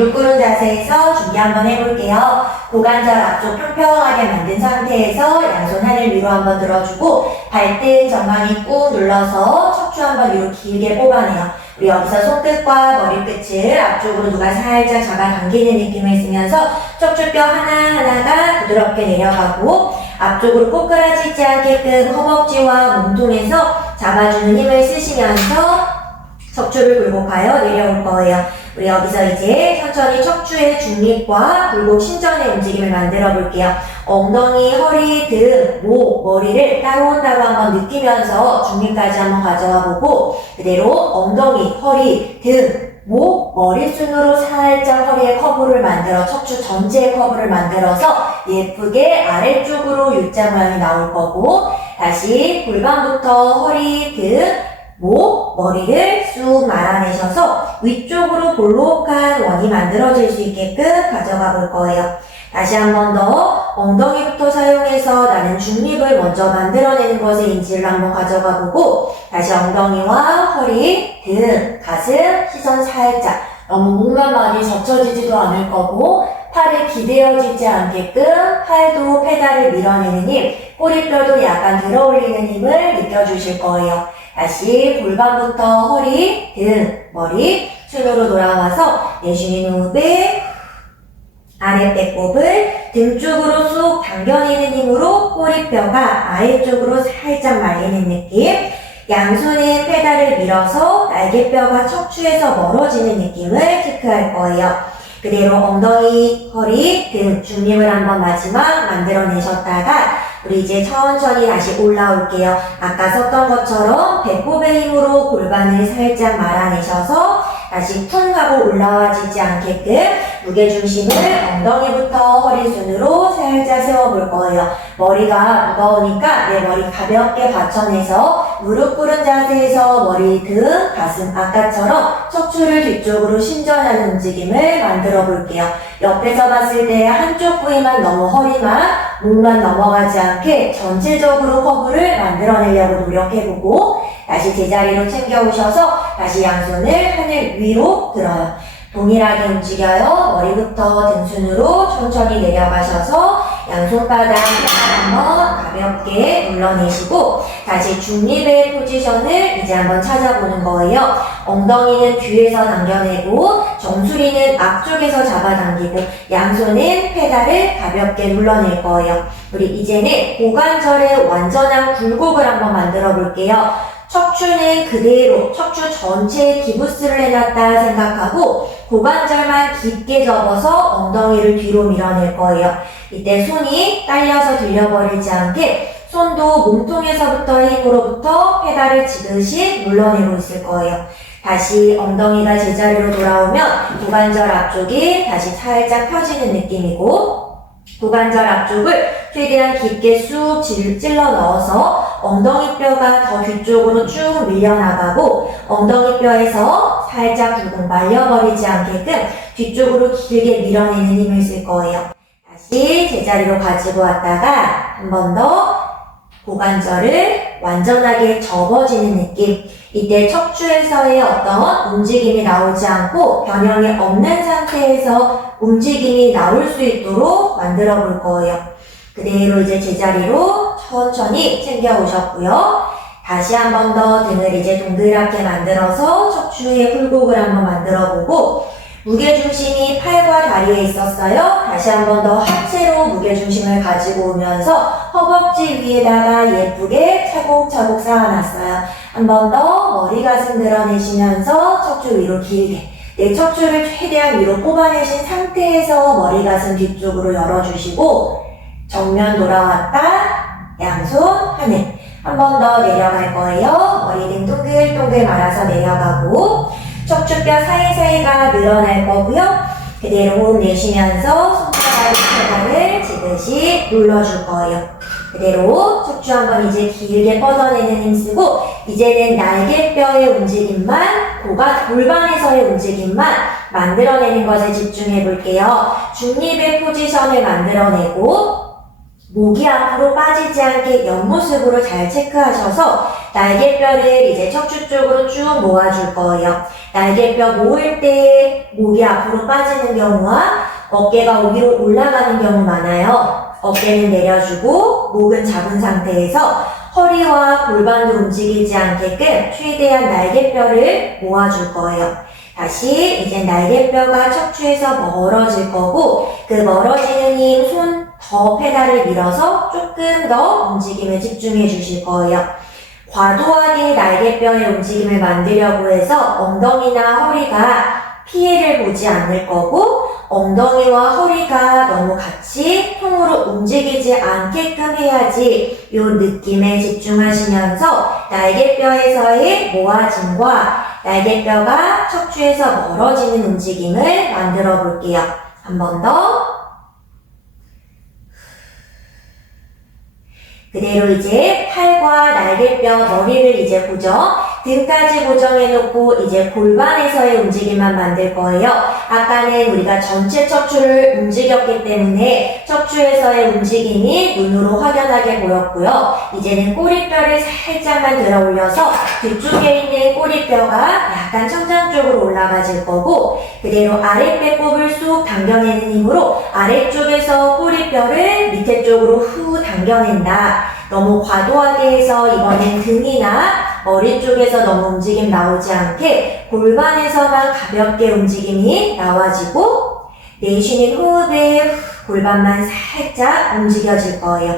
무릎 꿇은 자세에서 준비 한번 해볼게요. 고관절 앞쪽 평평하게 만든 상태에서 양손 하늘 위로 한번 들어주고 발등 정강이 꾹 눌러서 척추 한번 위로 길게 뽑아내요. 우리 여기서 손끝과 머리끝을 앞쪽으로 누가 살짝 잡아당기는 느낌을 쓰면서 척추뼈 하나하나가 부드럽게 내려가고 앞쪽으로 꼬꾸라지지 않게끔 허벅지와 몸통에서 잡아주는 힘을 쓰시면서 척추를 굴곡하여 내려올 거예요. 우리 여기서 이제 천천히 척추의 중립과 굴곡 신전의 움직임을 만들어 볼게요. 엉덩이, 허리, 등, 목, 머리를 따로따로 한번 느끼면서 중립까지 한번 가져와 보고 그대로 엉덩이, 허리, 등, 목, 머리 순으로 살짝 허리에 커브를 만들어 척추 전체의 커브를 만들어서 예쁘게 아래쪽으로 U자 모양이 나올 거고 다시 골반부터 허리, 등, 목, 머리를 쑥 말아내셔서 위쪽으로 볼록한 원이 만들어질 수 있게끔 가져가 볼 거예요. 다시 한 번 더 엉덩이부터 사용해서 나는 중립을 먼저 만들어내는 것에 인지를 한번 가져가 보고 다시 엉덩이와 허리, 등, 가슴, 시선 살짝 너무 목만 많이 젖혀지지도 않을 거고 팔이 기대어지지 않게끔 팔도 페달을 밀어내는 힘, 꼬리뼈도 약간 들어올리는 힘을 느껴주실 거예요. 다시 골반부터 허리, 등, 머리, 순으로 돌아와서 내쉬는 호흡에 아래 배꼽을 등 쪽으로 쑥 당겨내는 힘으로 꼬리뼈가 아래쪽으로 살짝 말리는 느낌. 양손에 페달을 밀어서 날개뼈가 척추에서 멀어지는 느낌을 체크할 거예요. 그대로 엉덩이, 허리, 등 중립을 한번 마지막 만들어내셨다가 우리 이제 천천히 다시 올라올게요. 아까 썼던 것처럼 배꼽의 힘으로 골반을 살짝 말아내셔서 다시 쿵 하고 올라와지지 않게끔 무게중심을 엉덩이부터 허리순으로 살짝 세워볼 거예요. 머리가 무거우니까 내 머리 가볍게 받쳐내서 무릎 꿇은 자세에서 머리, 등, 가슴 아까처럼 척추를 뒤쪽으로 신전하는 움직임을 만들어 볼게요. 옆에서 봤을 때 한쪽 부위만 너무 허리만, 목만 넘어가지 않게 전체적으로 커브를 만들어내려고 노력해보고 다시 제자리로 챙겨오셔서 다시 양손을 하늘 위로 들어요. 동일하게 움직여요. 머리부터 등순으로 천천히 내려가셔서 양손바닥 한번 가볍게 눌러내시고 다시 중립의 포지션을 이제 한번 찾아보는 거예요. 엉덩이는 뒤에서 당겨내고 정수리는 앞쪽에서 잡아당기고 양손은 페달을 가볍게 눌러낼 거예요. 우리 이제는 고관절의 완전한 굴곡을 한번 만들어 볼게요. 척추는 그대로 척추 전체에 기부스를 해놨다 생각하고 고관절만 깊게 접어서 엉덩이를 뒤로 밀어낼 거예요. 이때 손이 딸려서 들려버리지 않게 손도 몸통에서부터의 힘으로부터 페달을 지그시 눌러내고 있을 거예요. 다시 엉덩이가 제자리로 돌아오면 고관절 앞쪽이 다시 살짝 펴지는 느낌이고 고관절 앞쪽을 최대한 깊게 쑥 찔러 넣어서 엉덩이뼈가 더 뒤쪽으로 쭉 밀려나가고 엉덩이뼈에서 살짝 굴곡 말려버리지 않게끔 뒤쪽으로 길게 밀어내는 힘을 쓸 거예요. 다시 제자리로 가지고 왔다가 한 번 더 고관절을 완전하게 접어지는 느낌. 이때 척추에서의 어떤 움직임이 나오지 않고 변형이 없는 상태에서 움직임이 나올 수 있도록 만들어 볼 거예요. 그대로 이제 제자리로 천천히 챙겨 오셨고요. 다시 한 번 더 등을 이제 동그랗게 만들어서 척추의 굴곡을 한번 만들어 보고 무게중심이 팔과 다리에 있었어요. 다시 한 번 더 하체로 무게중심을 가지고 오면서 허벅지 위에다가 예쁘게 차곡차곡 쌓아놨어요. 한 번 더 머리 가슴 드러내시면서 척추 위로 길게 내 척추를 최대한 위로 뽑아내신 상태에서 머리 가슴 뒤쪽으로 열어주시고 정면 돌아왔다 양손 하늘 한 번 더 내려갈 거예요. 머리 등 동글동글 말아서 내려가고 척추뼈 사이사이가 늘어날 거고요. 그대로 호흡 내쉬면서 손바닥 페달을 지그시 눌러줄 거예요. 그대로 척추 한번 이제 길게 뻗어내는 힘 쓰고 이제는 날개뼈의 움직임만 골반에서의 움직임만 만들어내는 것에 집중해 볼게요. 중립의 포지션을 만들어내고 목이 앞으로 빠지지 않게 옆모습으로 잘 체크하셔서 날개뼈를 이제 척추 쪽으로 쭉 모아줄 거예요. 날개뼈 모을 때 목이 앞으로 빠지는 경우와 어깨가 위로 올라가는 경우 많아요. 어깨는 내려주고 목은 잡은 상태에서 허리와 골반도 움직이지 않게끔 최대한 날개뼈를 모아줄 거예요. 다시 이제 날개뼈가 척추에서 멀어질 거고 그 멀어지는 힘 손 더 페달을 밀어서 조금 더 움직임에 집중해 주실 거예요. 과도하게 날개뼈의 움직임을 만들려고 해서 엉덩이나 허리가 피해를 보지 않을 거고 엉덩이와 허리가 너무 같이 통으로 움직이지 않게끔 해야지 이 느낌에 집중하시면서 날개뼈에서의 모아짐과 날개뼈가 척추에서 멀어지는 움직임을 만들어 볼게요. 한 번 더. 그대로 이제 팔과 날개뼈, 머리를 이제 고정, 등까지 고정해놓고 이제 골반에서의 움직임만 만들 거예요. 아까는 우리가 전체 척추를 움직였기 때문에 척추에서의 움직임이 눈으로 확연하게 보였고요. 이제는 꼬리뼈를 살짝만 들어 올려서 뒤쪽에 있는 꼬리뼈가 약간 천장 쪽으로 올라가질 거고 그대로 아랫배꼽을 쑥 당겨내는 힘으로 아래쪽에서 꼬리뼈를 밑에 쪽으로 후 당겨낸다. 너무 과도하게 해서 이번엔 등이나 머리 쪽에서 너무 움직임 나오지 않게 골반에서만 가볍게 움직임이 나와지고 내쉬는 호흡에 골반만 살짝 움직여질 거예요.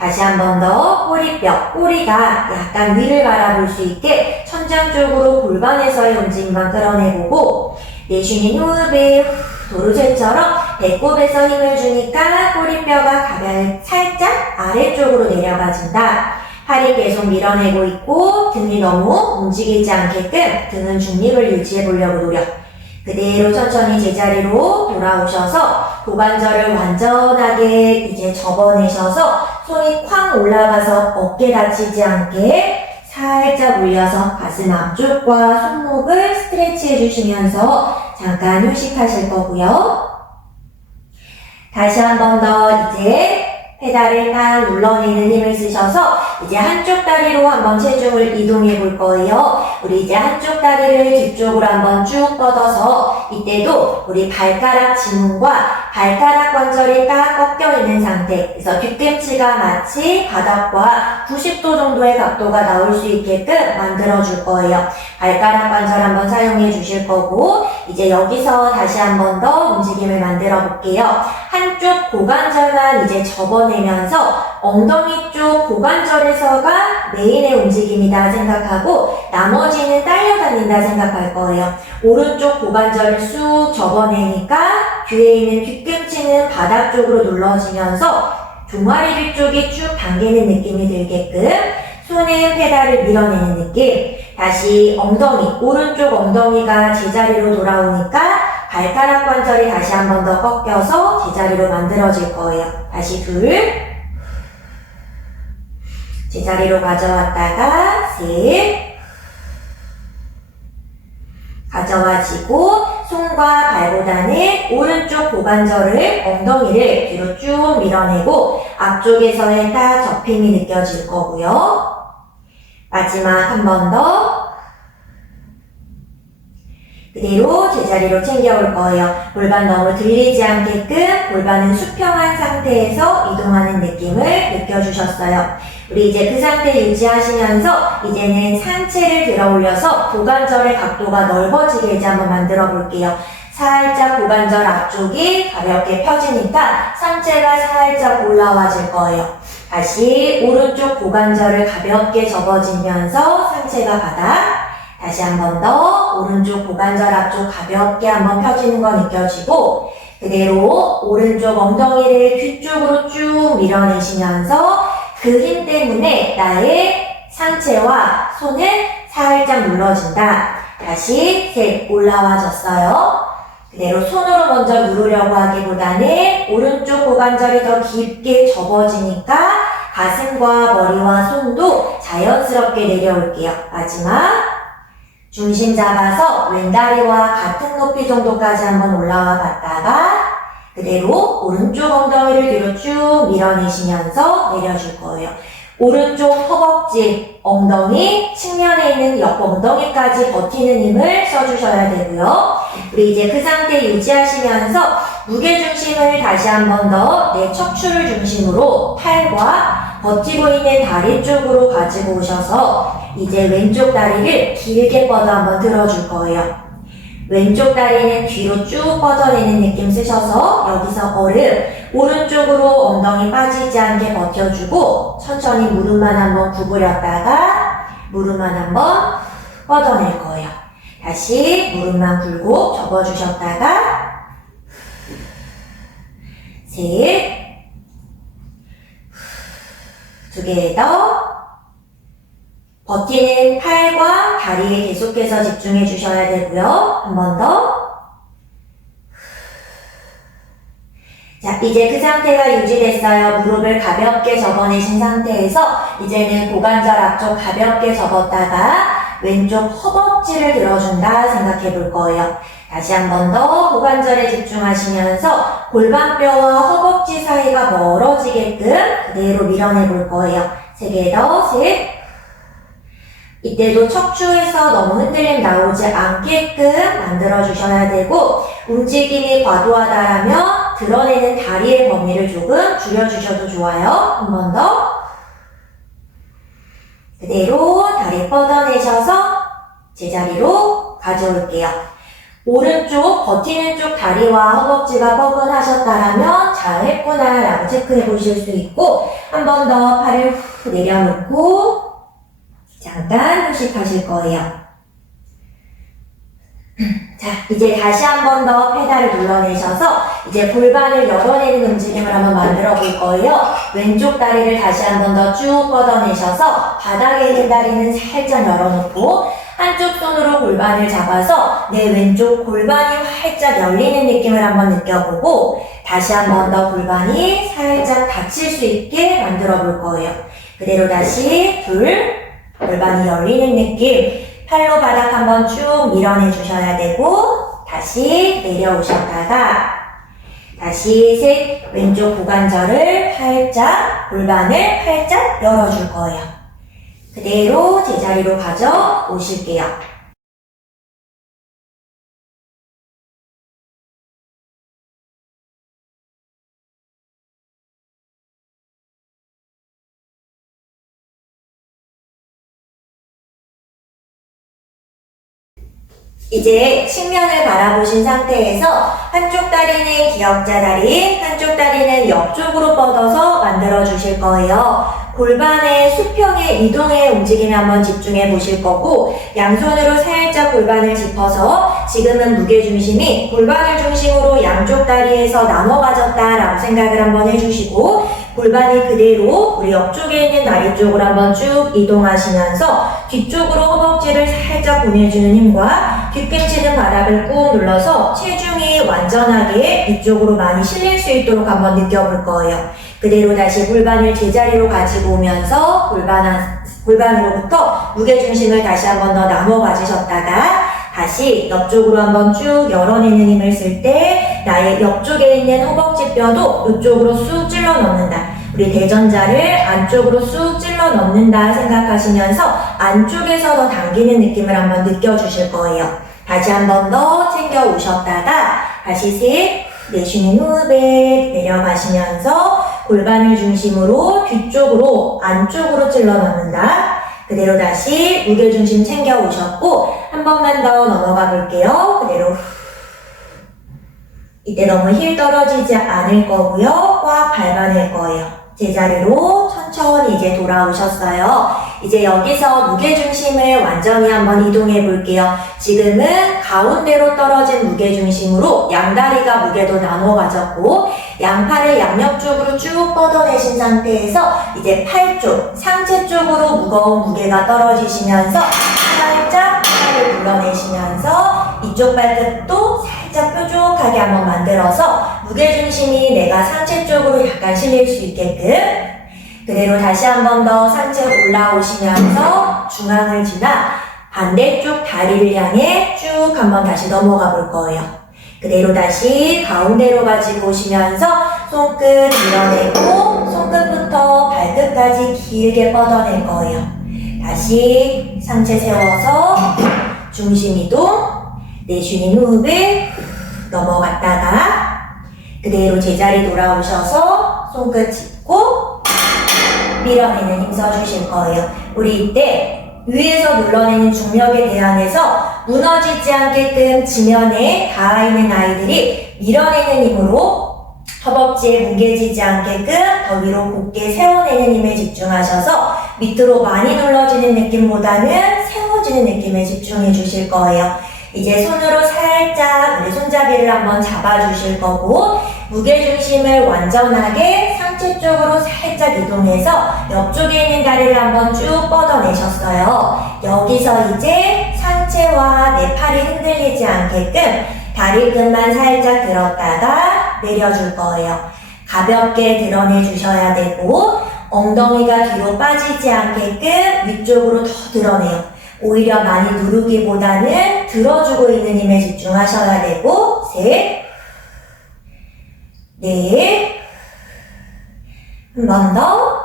다시 한 번 더 꼬리뼈, 꼬리가 약간 위를 바라볼 수 있게 천장 쪽으로 골반에서의 움직임만 끌어내보고 내쉬는 호흡에 도르쇠처럼 배꼽에서 힘을 주니까 꼬리뼈가 살짝 아래쪽으로 내려가진다. 팔이 계속 밀어내고 있고 등이 너무 움직이지 않게끔 등은 중립을 유지해 보려고 노력. 그대로 천천히 제자리로 돌아오셔서 고관절을 완전하게 이제 접어내셔서 손이 쾅 올라가서 어깨 다치지 않게 살짝 올려서 가슴 앞쪽과 손목을 스트레치 해주시면서 잠깐 휴식하실 거고요. 다시 한 번 더 이제 페달을 딱 눌러내는 힘을 쓰셔서 이제 한쪽 다리로 한번 체중을 이동해 볼 거예요. 우리 이제 한쪽 다리를 뒤쪽으로 한번 쭉 뻗어서 이때도 우리 발가락 지문과 발가락 관절이 딱 꺾여 있는 상태. 그래서 뒤꿈치가 마치 바닥과 90도 정도의 각도가 나올 수 있게끔 만들어 줄 거예요. 발가락 관절 한번 사용해 주실 거고 이제 여기서 다시 한 번 더 움직임을 만들어 볼게요. 한쪽 고관절만 이제 접어내면서 엉덩이 쪽 고관절에서가 메인의 움직임이다 생각하고 나머지는 딸려다닌다 생각할 거예요. 오른쪽 고관절을 쑥 접어내니까 뒤에 있는 뒤꿈치는 바닥 쪽으로 눌러지면서 종아리 뒤쪽이 쭉 당기는 느낌이 들게끔 손에 페달을 밀어내는 느낌. 다시 엉덩이, 오른쪽 엉덩이가 제자리로 돌아오니까 발가락 관절이 다시 한 번 더 꺾여서 제자리로 만들어질 거예요. 다시 둘. 제자리로 가져왔다가 셋. 가져와지고 손과 발보다는 오른쪽 고관절을 엉덩이를 뒤로 쭉 밀어내고 앞쪽에서의 딱 접힘이 느껴질 거고요. 마지막 한 번 더. 그대로 제자리로 챙겨올 거예요. 골반 너무 들리지 않게끔 골반은 수평한 상태에서 이동하는 느낌을 느껴주셨어요. 우리 이제 그 상태 유지하시면서 이제는 상체를 들어 올려서 고관절의 각도가 넓어지게 이제 한번 만들어 볼게요. 살짝 고관절 앞쪽이 가볍게 펴지니까 상체가 살짝 올라와질 거예요. 다시 오른쪽 고관절을 가볍게 접어지면서 상체가 바닥. 다시 한 번 더 오른쪽 고관절 앞쪽 가볍게 한번 펴지는 거 느껴지고 그대로 오른쪽 엉덩이를 뒤쪽으로 쭉 밀어내시면서 그 힘 때문에 나의 상체와 손을 살짝 눌러준다. 다시 셋 올라와졌어요. 그대로 손으로 먼저 누르려고 하기보다는 오른쪽 고관절이 더 깊게 접어지니까 가슴과 머리와 손도 자연스럽게 내려올게요. 마지막 중심 잡아서 왼다리와 같은 높이 정도까지 한번 올라와 봤다가 그대로 오른쪽 엉덩이를 뒤로 쭉 밀어내시면서 내려줄 거예요. 오른쪽 허벅지, 엉덩이, 측면에 있는 옆 엉덩이까지 버티는 힘을 써주셔야 되고요. 우리 이제 그 상태 유지하시면서 무게중심을 다시 한 번 더 내 척추를 중심으로 팔과 버티고 있는 다리 쪽으로 가지고 오셔서 이제 왼쪽 다리를 길게 뻗어 한번 들어줄 거예요. 왼쪽 다리는 뒤로 쭉 뻗어내는 느낌 쓰셔서 여기서 오른쪽으로 엉덩이 빠지지 않게 버텨주고 천천히 무릎만 한번 구부렸다가 무릎만 한번 뻗어낼 거예요. 다시 무릎만 굴고 접어주셨다가 셋, 두 개 더. 버티는 팔과 다리에 계속해서 집중해 주셔야 되고요. 한 번 더. 자, 이제 그 상태가 유지됐어요. 무릎을 가볍게 접어내신 상태에서 이제는 고관절 앞쪽 가볍게 접었다가 왼쪽 허벅지를 들어준다 생각해 볼 거예요. 다시 한 번 더 고관절에 집중하시면서 골반뼈와 허벅지 사이가 멀어지게끔 그대로 밀어내 볼 거예요. 세 개 더, 셋. 이때도 척추에서 너무 흔들림 나오지 않게끔 만들어 주셔야 되고 움직임이 과도하다라면 드러내는 다리의 범위를 조금 줄여주셔도 좋아요. 한 번 더. 그대로 다리 뻗어내셔서 제자리로 가져올게요. 오른쪽 버티는 쪽 다리와 허벅지가 뻐근하셨다라면 잘했구나 라고 체크해 보실 수 있고 한 번 더 팔을 후 내려놓고 잠깐 휴식하실 거예요. 자, 이제 다시 한 번 더 페달을 눌러내셔서 이제 골반을 열어내는 움직임을 한번 만들어 볼 거예요. 왼쪽 다리를 다시 한 번 더 쭉 뻗어내셔서 바닥에 있는 다리는 살짝 열어놓고 한쪽 손으로 골반을 잡아서 내 왼쪽 골반이 활짝 열리는 느낌을 한번 느껴보고 다시 한 번 더 골반이 살짝 닫힐 수 있게 만들어 볼 거예요. 그대로 다시 골반이 열리는 느낌, 팔로 바닥 한번 쭉 밀어내 주셔야 되고 다시 내려오셨다가 다시 셋, 왼쪽 고관절을 활짝, 골반을 활짝 열어줄 거예요. 그대로 제자리로 가져오실게요. 이제 측면을 바라보신 상태에서 한쪽 다리는 기역자 다리, 한쪽 다리는 옆쪽으로 뻗어서 만들어 주실 거예요. 골반의 수평의 이동의 움직임에 한번 집중해 보실 거고 양손으로 살짝 골반을 짚어서 지금은 무게중심이 골반을 중심으로 양쪽 다리에서 나눠 가졌다라고 생각을 한번 해주시고 골반이 그대로 우리 옆쪽에 있는 다리 쪽으로 한번 쭉 이동하시면서 뒤쪽으로 허벅지를 살짝 보내주는 힘과 뒤꿈치는 바닥을 꾹 눌러서 체중이 완전하게 이쪽으로 많이 실릴 수 있도록 한번 느껴볼 거예요. 그대로 다시 골반을 제자리로 가지고 오면서 골반으로부터 무게중심을 다시 한번 더 나눠 가지셨다가 다시 옆쪽으로 한번 쭉 열어내는 힘을 쓸 때 나의 옆쪽에 있는 허벅지뼈도 이쪽으로 쑥 찔러 넣는다. 우리 대전자를 안쪽으로 쑥 찔러 넣는다 생각하시면서 안쪽에서 더 당기는 느낌을 한번 느껴주실 거예요. 다시 한번 더 챙겨 오셨다가 다시 셋, 내쉬는 호흡에 내려가시면서 골반을 중심으로 뒤쪽으로 안쪽으로 찔러 넣는다. 그대로 다시 무게중심 챙겨 오셨고 한 번만 더 넘어가 볼게요. 그대로 이때 너무 힐 떨어지지 않을 거고요. 꽉 밟아낼 거예요. 제자리로 천천히 이제 돌아오셨어요. 이제 여기서 무게중심을 완전히 한번 이동해 볼게요. 지금은 가운데로 떨어진 무게중심으로 양다리가 무게도 나눠 가졌고 양팔을 양옆쪽으로 쭉 뻗어내신 상태에서 이제 팔 쪽, 상체 쪽으로 무거운 무게가 떨어지시면서 살짝 팔을 눌러내시면서 이쪽 발끝도 살짝 뾰족하게 한번 만들어서 무게중심이 내가 상체 쪽으로 약간 실릴 수 있게끔 그대로 다시 한 번 더 상체 올라오시면서 중앙을 지나 반대쪽 다리를 향해 쭉 한번 다시 넘어가 볼 거예요. 그대로 다시 가운데로 가지고 오시면서 손끝 밀어내고 손끝부터 발끝까지 손끝까지 길게 뻗어낼 거예요. 다시 상체 세워서 중심 이동, 내쉬는 호흡을 넘어갔다가 그대로 제자리 돌아오셔서 손끝 짚고 밀어내는 힘 써주실 거예요. 우리 이때 위에서 눌러내는 중력에 대항해서 무너지지 않게끔 지면에 닿아있는 아이들이 밀어내는 힘으로 허벅지에 무게지지 않게끔 더 위로 곧게 세워내는 힘에 집중하셔서 밑으로 많이 눌러지는 느낌보다는 세워지는 느낌에 집중해 주실 거예요. 이제 손으로 살짝 우리 손잡이를 한번 잡아주실 거고 무게중심을 완전하게 상체 쪽으로 살짝 이동해서 옆쪽에 있는 다리를 한번 쭉 뻗어내셨어요. 여기서 이제 상체와 내 팔이 흔들리지 않게끔 다리 끝만 살짝 들었다가 내려줄 거예요. 가볍게 드러내 주셔야 되고 엉덩이가 뒤로 빠지지 않게끔 위쪽으로 더 드러내요. 오히려 많이 누르기보다는 들어주고 있는 힘에 집중하셔야 되고 셋, 넷, 한 번 더.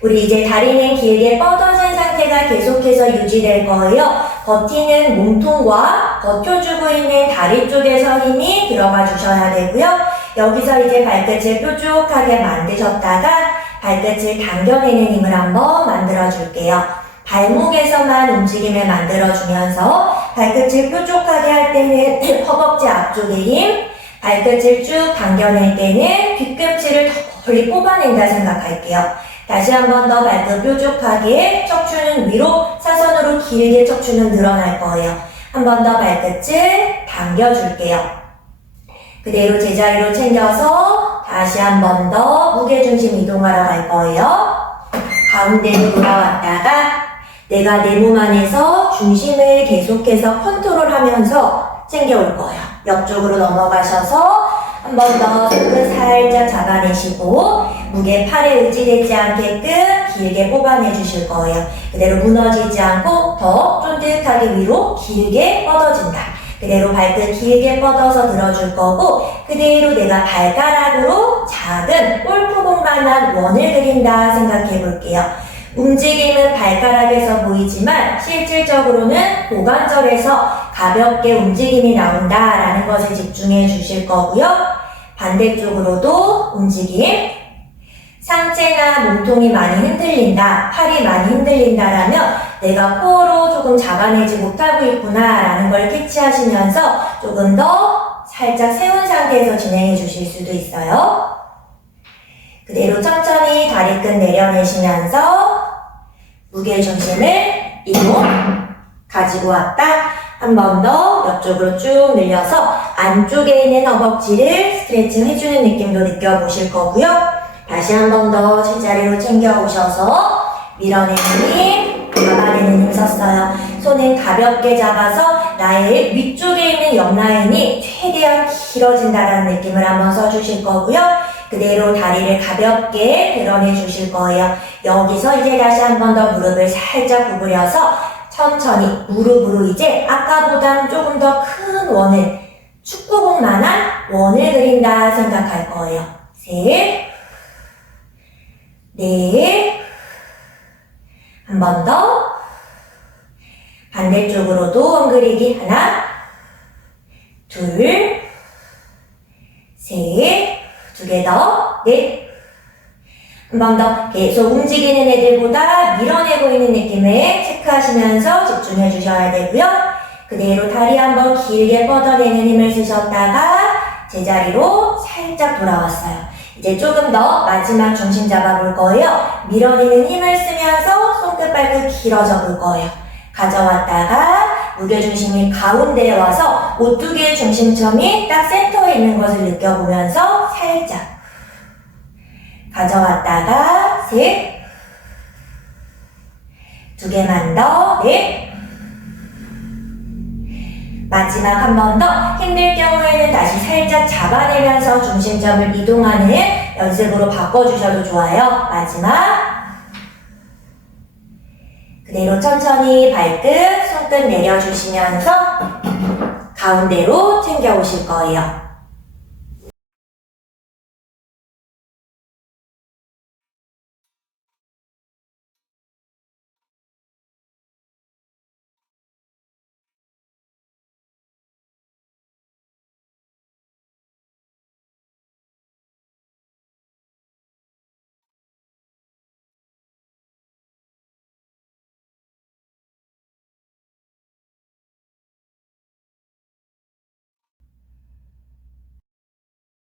우리 이제 다리는 길게 뻗어진 상태가 계속해서 유지될 거예요. 버티는 몸통과 버텨주고 있는 다리 쪽에서 힘이 들어가 주셔야 되고요. 여기서 이제 발끝을 뾰족하게 만드셨다가 발끝을 당겨내는 힘을 한번 만들어 줄게요. 발목에서만 움직임을 만들어주면서 발끝을 뾰족하게 할 때는 허벅지 앞쪽의 힘, 발끝을 쭉 당겨낼 때는 뒤꿈치를 더 멀리 뽑아낸다 생각할게요. 다시 한 번 더 발끝 뾰족하게 척추는 위로 사선으로 길게 척추는 늘어날 거예요. 한 번 더 발끝을 당겨줄게요. 그대로 제자리로 챙겨서 다시 한 번 더 무게중심 이동하러 갈 거예요. 가운데로 돌아왔다가 내가 내 몸 안에서 중심을 계속해서 컨트롤하면서 챙겨올 거예요. 옆쪽으로 넘어가셔서 한 번 더 손을 살짝 잡아내시고 무게 팔에 의지되지 않게끔 길게 뽑아내 주실 거예요. 그대로 무너지지 않고 더 쫀득하게 위로 길게 뻗어진다. 그대로 발끝 길게 뻗어서 들어줄 거고 그대로 내가 발가락으로 작은 골프공만한 원을 그린다 생각해 볼게요. 움직임은 발가락에서 보이지만 실질적으로는 고관절에서 가볍게 움직임이 나온다라는 것에 집중해 주실 거고요. 반대쪽으로도 움직임, 상체나 몸통이 많이 흔들린다, 팔이 많이 흔들린다라면 내가 코어로 조금 잡아내지 못하고 있구나라는 걸 캐치하시면서 조금 더 살짝 세운 상태에서 진행해 주실 수도 있어요. 그대로 천천히 다리 끝 내려내시면서 무게중심을 이동 가지고 왔다. 한 번 더 옆쪽으로 쭉 늘려서 안쪽에 있는 허벅지를 스트레칭 해주는 느낌도 느껴보실 거고요. 다시 한 번 더 제자리로 챙겨오셔서 밀어내는 힘, 잡아내는 힘 썼어요. 손은 가볍게 잡아서 나의 위쪽에 있는 옆라인이 최대한 길어진다는 느낌을 한번 써주실 거고요. 그대로 다리를 가볍게 드러내 주실 거예요. 여기서 이제 다시 한 번 더 무릎을 살짝 구부려서 천천히 무릎으로 이제 아까보다는 조금 더 큰 원을, 축구공만한 원을 그린다 생각할 거예요. 셋, 넷, 한 번 더, 반대쪽으로도 원 그리기 하나, 둘, 셋, 두 개 더, 넷, 한 번 더 계속 움직이는 애들보다 밀어내고 있는 느낌에 체크하시면서 집중해 주셔야 되고요. 그대로 다리 한번 길게 뻗어내는 힘을 쓰셨다가 제자리로 살짝 돌아왔어요. 이제 조금 더 마지막 중심 잡아볼 거예요. 밀어내는 힘을 쓰면서 손끝 발끝 길어져 볼 거예요. 가져왔다가 무게중심이 가운데에 와서 오뚜기의 중심점이 딱 센터에 있는 것을 느껴보면서 살짝 가져왔다가 셋, 두 개만 더, 넷, 마지막 한 번 더. 힘들 경우에는 다시 살짝 잡아내면서 중심점을 이동하는 연습으로 바꿔주셔도 좋아요. 마지막 그대로 천천히 발끝, 손끝 내려주시면서 가운데로 챙겨오실 거예요.